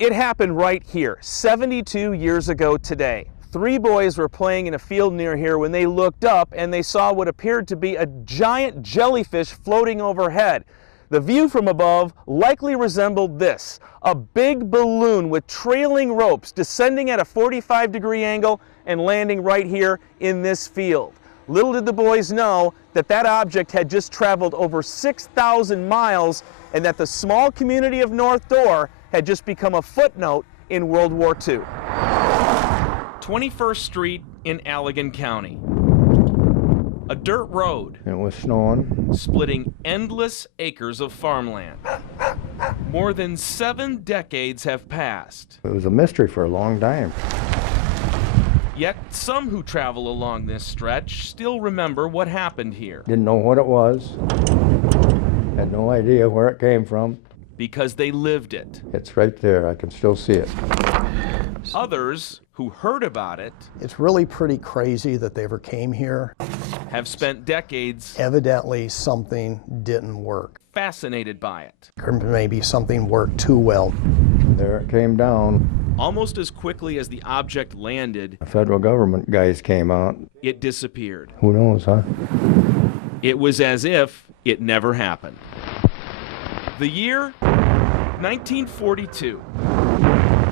It happened right here, 72 years ago today. Three boys were playing in a field near here when they looked up and they saw what appeared to be a giant jellyfish floating overhead. The view from above likely resembled this, a big balloon with trailing ropes descending at a 45-degree angle and landing right here in this field. Little did the boys know that that object had just traveled over 6,000 miles and that the small community of North Dorr had just become a footnote in World War II. 21st Street in Allegan County. A dirt road. It was snowing. Splitting endless acres of farmland. More than 7 decades have passed. It was a mystery for a long time. Yet some who travel along this stretch still remember what happened here. Didn't know what it was. Had no idea where it came from. Because they lived it. It's right there. I can still see it. Others who heard about it. It's really pretty crazy that they ever came here. Have spent decades. Evidently something didn't work. Fascinated by it. Or maybe something worked too well. There it came down. Almost as quickly as the object landed, The federal government guys came out. it disappeared. Who knows, huh? It was as if it never happened. The year, 1942,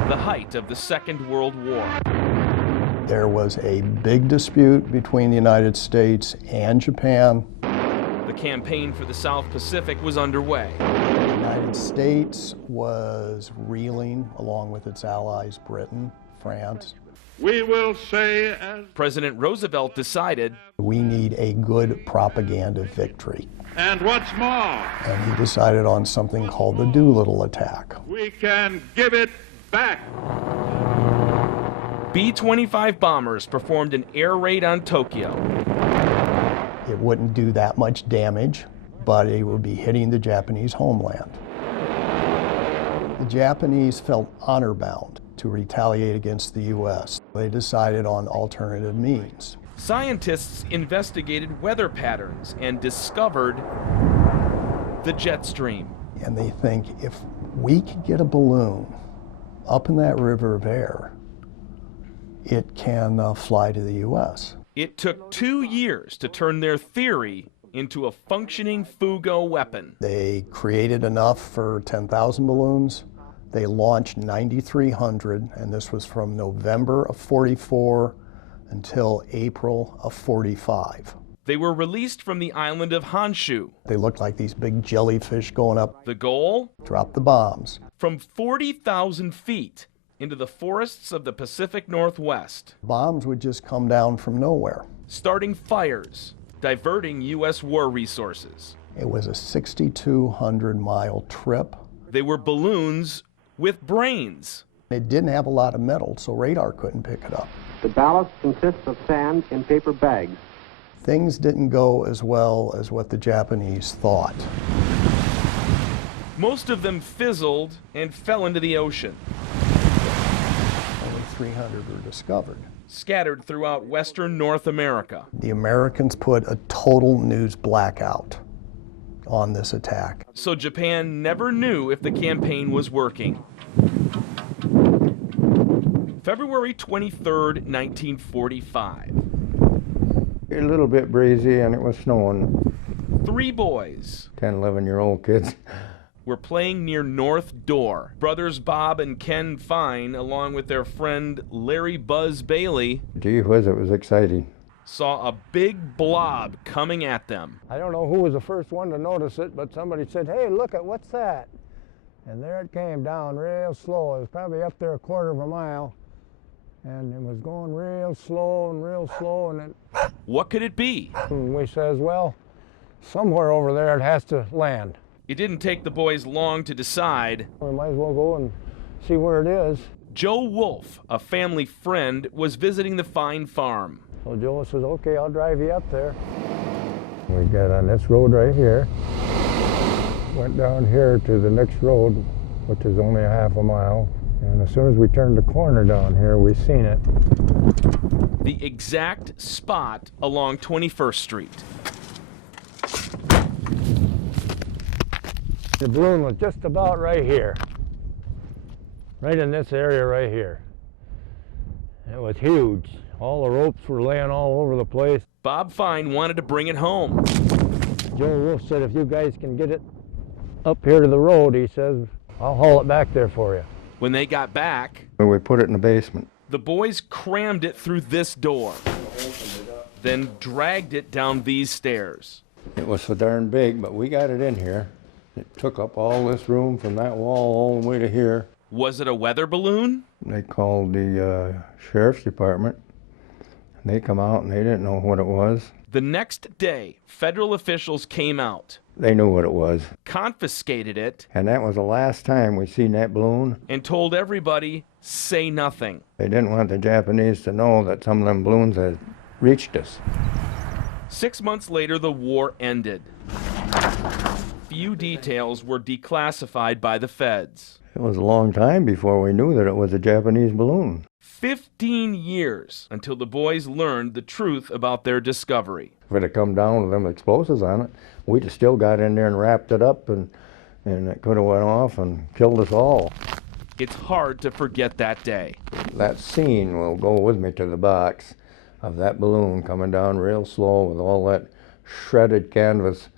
the height of the Second World War. There was a big dispute between the United States and Japan. The campaign for the South Pacific was underway. The United States was reeling along with its allies, Britain, France. We will say, as President Roosevelt decided We need a good propaganda victory. and what's more, And he decided on something called the Doolittle attack. we can give it back. B-25 bombers performed an air raid on Tokyo. It wouldn't do that much damage, but it would be hitting the Japanese homeland. The Japanese felt honor-bound to retaliate against the U.S. They decided on alternative means. Scientists investigated weather patterns and discovered the jet stream. And they think if we could get a balloon up in that river of air, it can fly to the U.S. It took 2 years to turn their theory into a functioning FUGO weapon. They created enough for 10,000 balloons. They launched 9,300, and this was from November of 44 until April of 45. They were released from the island of Honshu. They looked like these big jellyfish going up. The goal? Drop the bombs. From 40,000 feet into the forests of the Pacific Northwest. Bombs would just come down from nowhere. Starting fires, diverting U.S. war resources. It was a 6,200-mile trip. They were balloons with brains. It didn't have a lot of metal, so radar couldn't pick it up. The ballast consists of sand in paper bags. Things didn't go as well as what the Japanese thought. Most of them fizzled and fell into the ocean, Only 300 were discovered. scattered throughout western North America. The Americans put a total news blackout on this attack. So Japan never knew if the campaign was working. February 23rd, 1945. A little bit breezy and it was snowing. 3 boys 10, 11-year-old kids. were playing near North Dorr. Brothers Bob and Ken Fine, along with their friend Larry Buzz Bailey, Gee whiz, it was exciting. saw a big blob coming at them. I don't know who was the first one to notice it, but somebody said, "Hey, look at what's that?" And there it came down real slow. It was probably up there a quarter of a mile. And it was going real slow, and it, What could it be? and we says, well, somewhere over there it has to land. It didn't take the boys long to decide. We might as well go and see where it is. Joe Wolf, a family friend, was visiting the Fine farm. So Joe says, okay, I'll drive you up there. We got on this road right here. Went down here to the next road, which is only a half a mile. And as soon as we turned the corner down here, we seen it. The exact spot along 21st Street. The balloon was just about right here. right in this area right here. It was huge. All the ropes were laying all over the place. Bob Fine wanted to bring it home. Joe Wolf said, if you guys can get it up here to the road, he says, I'll haul it back there for you. When they got back, We put it in the basement. the boys crammed it through this door, then dragged it down these stairs. It was so darn big, but we got it in here. It took up all this room from that wall all the way to here. Was it a weather balloon? They called the sheriff's department. And they come out and they didn't know what it was. The next day, federal officials came out, They knew what it was. confiscated it, And that was the last time we seen that balloon. and told everybody, say nothing. They didn't want the Japanese to know that some of them balloons had reached us. 6 months later, the war ended. Few details were declassified by the feds. It was a long time before we knew that it was a Japanese balloon. 15 years until the boys learned the truth about their discovery. If it had come down with them explosives on it, we'd have still got in there and wrapped it up, and it could have went off and killed us all. It's hard to forget that day. That scene will go with me to the box of that balloon coming down real slow with all that shredded canvas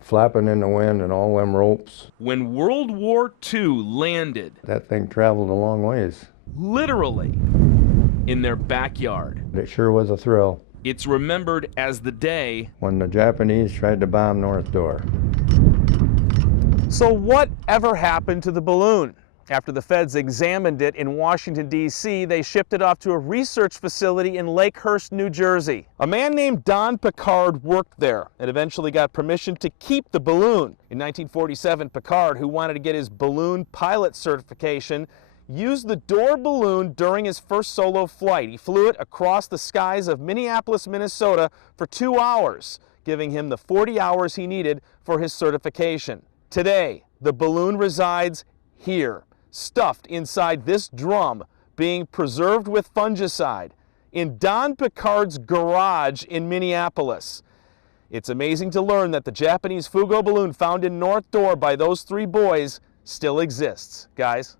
flapping in the wind and all them ropes. When World War II landed, That thing traveled a long ways. literally, in their backyard. It sure was a thrill It's remembered as the day. when the Japanese tried to bomb North Dorr. So what ever happened to the balloon? After the feds examined it in Washington, D.C., they shipped it off to a research facility in Lakehurst, New Jersey. A man named Don Picard worked there and eventually got permission to keep the balloon. In 1947, Picard, who wanted to get his balloon pilot certification, used the Dorr balloon during his first solo flight. He flew it across the skies of Minneapolis, Minnesota for 2 hours, giving him the 40 hours he needed for his certification. Today, the balloon resides here, stuffed inside this drum, being preserved with fungicide in Don Picard's garage in Minneapolis. It's amazing to learn that the Japanese FUGO balloon found in North Dorr by those three boys still exists, guys.